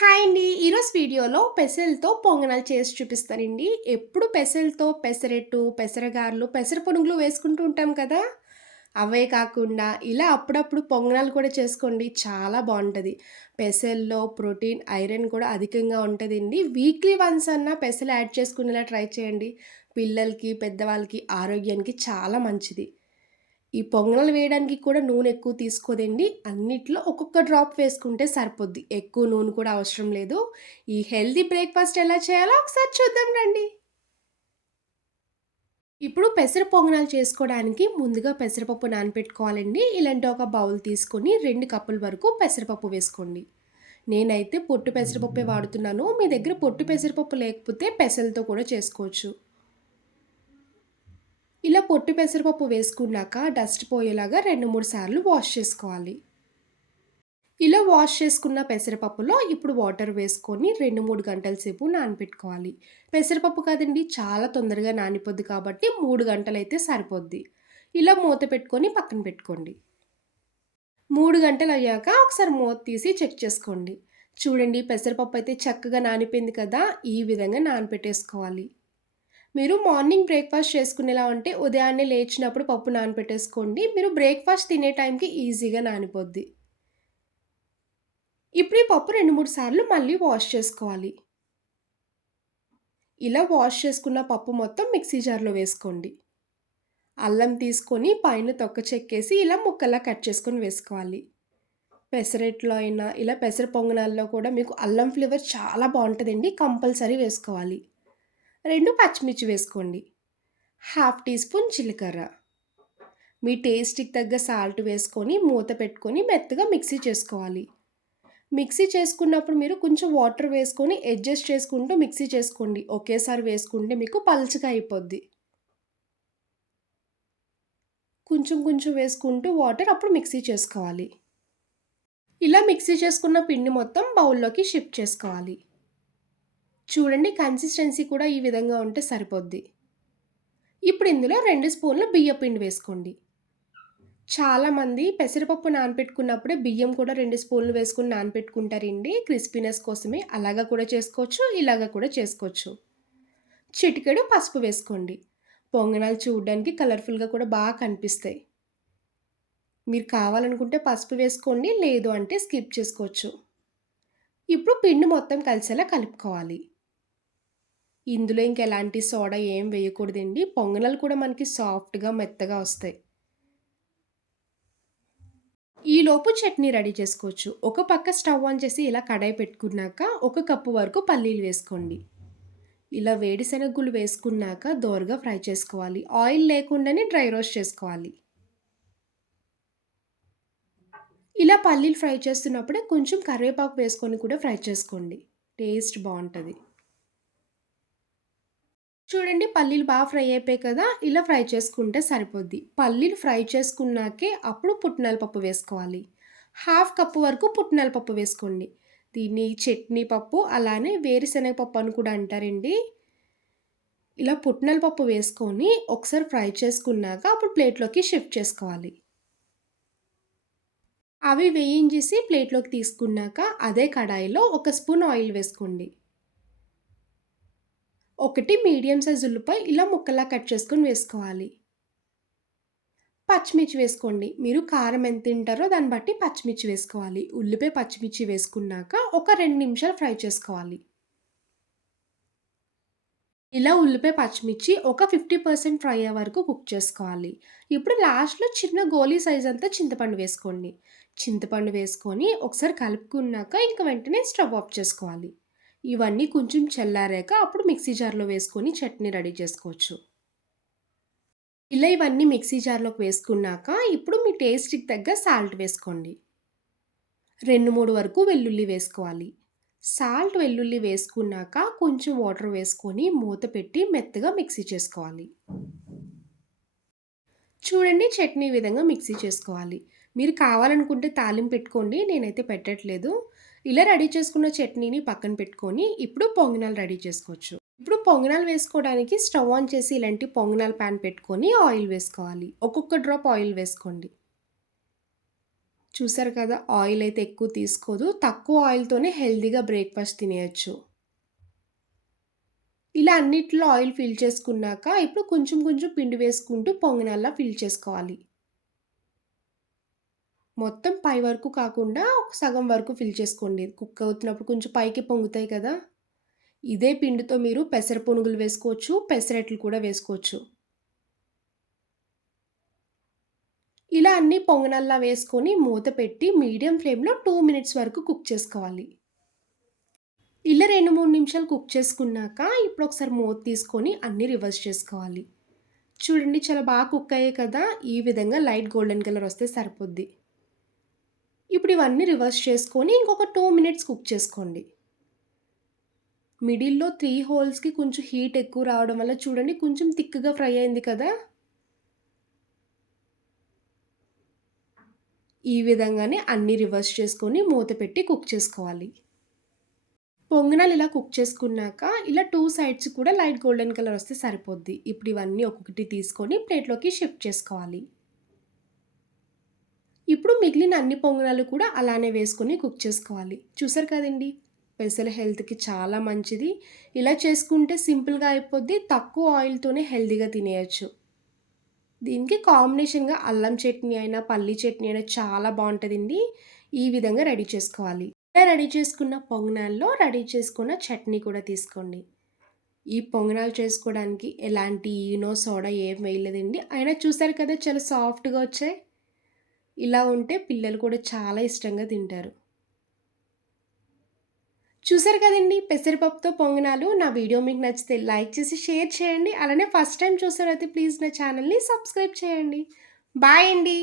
Hi అండి. ఈరోజు వీడియోలో పెసల్తో పొంగనాలు చేసి చూపిస్తానండి. ఎప్పుడు పెసల్తో పెసరెట్టు పెసరగారులు పెసర పునుగులు వేసుకుంటూ ఉంటాం కదా? అవే కాకుండా ఇలా అప్పుడప్పుడు పొంగనాలు కూడా చేసుకోండి. చాలా బాగుంటుంది. పెసల్లో ప్రోటీన్ ఐరన్ కూడా అధికంగా ఉంటుందండి. వీక్లీ వన్స్ అన్నా పెసలు యాడ్ చేసుకునేలా ట్రై చేయండి. పిల్లలకి పెద్దవాళ్ళకి ఆరోగ్యానికి చాలా మంచిది. ఈ పొంగనాలు వేయడానికి కూడా నూనె ఎక్కువ తీసుకోదండి. అన్నిట్లో ఒక్కొక్క డ్రాప్ వేసుకుంటే సరిపోద్ది. ఎక్కువ నూనె కూడా అవసరం లేదు. ఈ హెల్తీ బ్రేక్ఫాస్ట్ ఎలా చేయాలో ఒకసారి చూద్దాం రండి. ఇప్పుడు పెసర పొంగనాలు చేసుకోవడానికి ముందుగా పెసరపప్పు నానపెట్టుకోవాలండి. ఇలాంటి ఒక బౌల్ తీసుకొని రెండు కప్పుల వరకు పెసరపప్పు వేసుకోండి. నేనైతే పొట్టు పెసరపప్పే వాడుతున్నాను. మీ దగ్గర పొట్టు పెసరపప్పు లేకపోతే పెసలతో కూడా చేసుకోవచ్చు. పొట్టు పెసరపప్పు వేసుకున్నాక డస్ట్ పోయేలాగా రెండు మూడు సార్లు వాష్ చేసుకోవాలి. ఇలా వాష్ చేసుకున్న పెసరపప్పులో ఇప్పుడు వాటర్ వేసుకొని రెండు మూడు గంటల సేపు నానపెట్టుకోవాలి. పెసరపప్పు కాదండి చాలా తొందరగా నానిపోద్ది కాబట్టి మూడు గంటలైతే సరిపోద్ది. ఇలా మూత పెట్టుకొని పక్కన పెట్టుకోండి. మూడు గంటలు అయ్యాక ఒకసారి మూత తీసి చెక్ చేసుకోండి. చూడండి పెసరపప్పు అయితే చక్కగా నానిపోయింది కదా ఈ విధంగా నానపెట్టేసుకోవాలి. మీరు మార్నింగ్ బ్రేక్ఫాస్ట్ చేసుకునేలా ఉంటే ఉదయాన్నే లేచినప్పుడు పప్పు నానపెట్టేసుకోండి మీరు బ్రేక్ఫాస్ట్ తినే టైంకి ఈజీగా నానిపోద్ది. ఇప్పుడు ఈ పప్పు రెండు మూడు సార్లు మళ్ళీ వాష్ చేసుకోవాలి. ఇలా వాష్ చేసుకున్న పప్పు మొత్తం మిక్సీ జార్లో వేసుకోండి. అల్లం తీసుకొని పైన తొక్క చెక్కేసి ఇలా ముక్కల్లా కట్ చేసుకొని వేసుకోవాలి. పెసరెట్లో అయినా ఇలా పెసర పొంగనాల్లో కూడా మీకు అల్లం ఫ్లేవర్ చాలా బాగుంటుందండి. కంపల్సరీ వేసుకోవాలి. రెండు పచ్చిమిర్చి వేసుకోండి. హాఫ్ టీ స్పూన్ జీలకర్ర. మీ టేస్ట్కి తగ్గ సాల్ట్ వేసుకొని మూత పెట్టుకొని మెత్తగా మిక్సీ చేసుకోవాలి. మిక్సీ చేసుకున్నప్పుడు మీరు కొంచెం వాటర్ వేసుకొని అడ్జస్ట్ చేసుకుంటూ మిక్సీ చేసుకోండి. ఒకేసారి వేసుకుంటే మీకు పల్చగా అయిపోద్ది. కొంచెం కొంచెం వేసుకుంటూ వాటర్ అప్పుడు మిక్సీ చేసుకోవాలి. ఇలా మిక్సీ చేసుకున్న పిండి మొత్తం బౌల్లోకి షిఫ్ట్ చేసుకోవాలి. చూడండి కన్సిస్టెన్సీ కూడా ఈ విధంగా ఉంటే సరిపోద్ది. ఇప్పుడు ఇందులో రెండు స్పూన్లు బియ్యపిండి వేసుకోండి. చాలామంది పెసరపప్పు నానపెట్టుకున్నప్పుడే బియ్యం కూడా రెండు స్పూన్లు వేసుకుని నానపెట్టుకుంటారండి. క్రిస్పీనెస్ కోసమే అలాగా కూడా చేసుకోవచ్చు ఇలాగా కూడా చేసుకోవచ్చు. చిటికెడు పసుపు వేసుకోండి. పొంగనాలు చూడడానికి కలర్ఫుల్గా కూడా బాగా కనిపిస్తాయి. మీరు కావాలనుకుంటే పసుపు వేసుకోండి లేదు అంటే స్కిప్ చేసుకోవచ్చు. ఇప్పుడు పిండి మొత్తం కలిసేలా కలుపుకోవాలి. ఇందులో ఇంక ఎలాంటి సోడా ఏం వేయకూడదండి. పొంగనాలు కూడా మనకి సాఫ్ట్గా మెత్తగా వస్తాయి. ఈలోపు చట్నీ రెడీ చేసుకోవచ్చు. ఒక పక్క స్టవ్ ఆన్ చేసి ఇలా కడాయి పెట్టుకున్నాక ఒక కప్పు వరకు పల్లీలు వేసుకోండి. ఇలా వేడిశనగులు వేసుకున్నాక దోరగా ఫ్రై చేసుకోవాలి. ఆయిల్ లేకుండానే డ్రై రోస్ట్ చేసుకోవాలి. ఇలా పల్లీలు ఫ్రై చేస్తున్నప్పుడే కొంచెం కరివేపాకు వేసుకొని కూడా ఫ్రై చేసుకోండి. టేస్ట్ బాగుంటుంది. చూడండి పల్లీలు బాగా ఫ్రై అయిపోయాయి కదా ఇలా ఫ్రై చేసుకుంటే సరిపోద్ది. పల్లీలు ఫ్రై చేసుకున్నాకే అప్పుడు పుట్నాల పప్పు వేసుకోవాలి. హాఫ్ కప్పు వరకు పుట్నాల పప్పు వేసుకోండి. దీన్ని చట్నీ పప్పు అలానే వేరుశనగ పప్పు అని కూడా అంటారండి. ఇలా పుట్నాల పప్పు వేసుకొని ఒకసారి ఫ్రై చేసుకున్నాక అప్పుడు ప్లేట్లోకి షిఫ్ట్ చేసుకోవాలి. అవి వేయించేసి ప్లేట్లోకి తీసుకున్నాక అదే కడాయిలో ఒక స్పూన్ ఆయిల్ వేసుకోండి. ఒకటి మీడియం సైజ్ ఉల్లిపాయ ఇలా ముక్కలా కట్ చేసుకొని వేసుకోవాలి. పచ్చిమిర్చి వేసుకోండి. మీరు కారం ఎంత తింటారో దాన్ని బట్టి పచ్చిమిర్చి వేసుకోవాలి. ఉల్లిపాయ పచ్చిమిర్చి వేసుకున్నాక ఒక రెండు నిమిషాలు ఫ్రై చేసుకోవాలి. ఇలా ఉల్లిపాయ పచ్చిమిర్చి ఒక ఫిఫ్టీ పర్సెంట్ ఫ్రై అయ్యే వరకు కుక్ చేసుకోవాలి. ఇప్పుడు లాస్ట్లో చిన్న గోలీ సైజ్ అంతా చింతపండు వేసుకోండి. చింతపండు వేసుకొని ఒకసారి కలుపుకున్నాక ఇంక వెంటనే స్టవ్ ఆఫ్ చేసుకోవాలి. ఇవన్నీ కొంచెం చల్లారాక అప్పుడు మిక్సీ జార్లో వేసుకొని చట్నీ రెడీ చేసుకోవచ్చు. ఇలా ఇవన్నీ మిక్సీ జార్లోకి వేసుకున్నాక ఇప్పుడు మీ టేస్ట్కి తగ్గ సాల్ట్ వేసుకోండి. రెండు మూడు వరకు వెల్లుల్లి వేసుకోవాలి. సాల్ట్ వెల్లుల్లి వేసుకున్నాక కొంచెం వాటర్ వేసుకొని మూత పెట్టి మెత్తగా మిక్సీ చేసుకోవాలి. చూడండి చట్నీ విధంగా మిక్సీ చేసుకోవాలి. మీరు కావాలనుకుంటే తాలింపు పెట్టుకోండి నేనైతే పెట్టట్లేదు. ఇలా రెడీ చేసుకున్న చట్నీని పక్కన పెట్టుకొని ఇప్పుడు పొంగనాలు రెడీ చేసుకోవచ్చు ఇప్పుడు పొంగనాలు వేసుకోవడానికి స్టవ్ ఆన్ చేసి ఇలాంటి పొంగనాల ప్యాన్ పెట్టుకొని ఆయిల్ వేసుకోవాలి ఒక్కొక్క డ్రాప్ ఆయిల్ వేసుకోండి చూసారు కదా! ఆయిల్ అయితే ఎక్కువ తీసుకోదు. తక్కువ ఆయిల్‌తోనే హెల్తీగా బ్రేక్‌ఫాస్ట్ తినేయచ్చు ఇలా అన్నిట్లో ఆయిల్ ఫిల్ చేసుకున్నాక, ఇప్పుడు కొంచెం కొంచెం పిండి వేసుకుంటూ పొంగనాల్లా ఫిల్ చేసుకోవాలి. మొత్తం పై వరకు కాకుండా ఒక సగం వరకు ఫిల్ చేసుకోండి. కుక్ అవుతున్నప్పుడు కొంచెం పైకి పొంగుతాయి కదా! ఇదే పిండితో మీరు పెసర పునుగులు వేసుకోవచ్చు, పెసరెట్లు కూడా వేసుకోవచ్చు. ఇలా అన్నీ పొంగనాల్లా వేసుకొని మూత పెట్టి మీడియం ఫ్లేమ్‌లో టూ మినిట్స్ వరకు కుక్ చేసుకోవాలి. ఇలా 2, 3 నిమిషాలు కుక్ చేసుకున్నాక, ఇప్పుడు ఒకసారి మూత తీసుకొని అన్నీ రివర్స్ చేసుకోవాలి. చూడండి చాలా బాగా కుక్ అయ్యాయి కదా! ఈ విధంగా లైట్ గోల్డెన్ కలర్ వస్తే సరిపోద్ది. ఇప్పుడు ఇవన్నీ రివర్స్ చేసుకొని ఇంకొక టూ మినిట్స్ కుక్ చేసుకోండి. మిడిల్‌లో త్రీ హోల్స్‌కి కొంచెం హీట్ ఎక్కువ రావడం వల్ల చూడండి కొంచెం థిక్‌గా ఫ్రై అయింది కదా! ఈ విధంగానే అన్నీ రివర్స్ చేసుకొని మూత పెట్టి కుక్ చేసుకోవాలి. పొంగనాలు ఇలా కుక్ చేసుకున్నాక, ఇలా టూ సైడ్స్ కూడా లైట్ గోల్డెన్ కలర్ వస్తే సరిపోద్ది. ఇప్పుడు ఇవన్నీ ఒక్కొక్కటి తీసుకొని ప్లేట్‌లోకి షిఫ్ట్ చేసుకోవాలి. ఇప్పుడు మిగిలిన అన్ని పొంగనాలు కూడా అలానే వేసుకొని కుక్ చేసుకోవాలి. చూసారు కదండి పెసలు హెల్త్‌కి చాలా మంచిది. ఇలా చేసుకుంటే సింపుల్‌గా అయిపోద్ది. తక్కువ ఆయిల్‌తోనే హెల్తీగా తినేయచ్చు దీనికి కాంబినేషన్‌గా అల్లం చట్నీ అయినా, పల్లీ చట్నీ అయినా చాలా బాగుంటుందండి ఈ విధంగా రెడీ చేసుకోవాలి. ఇలా రెడీ చేసుకున్న పొంగనాల్లో రెడీ చేసుకున్న చట్నీ కూడా తీసుకోండి. ఈ పొంగనాలు చేసుకోవడానికి ఎలాంటి ఈనో, సోడా ఏం వేయలేదండి. అయినా చూసారు కదా! చాలా సాఫ్ట్‌గా వచ్చాయి. ఇలా ఉంటే పిల్లలు కూడా చాలా ఇష్టంగా తింటారు. చూసారు కదండి పెసరపప్పుతో పొంగనాలు. నా వీడియో మీకు నచ్చితే లైక్ చేసి షేర్ చేయండి. అలానే ఫస్ట్ టైం చూసారైతే ప్లీజ్ నా ఛానల్‌ని సబ్స్క్రైబ్ చేయండి. బాయ్ అండి.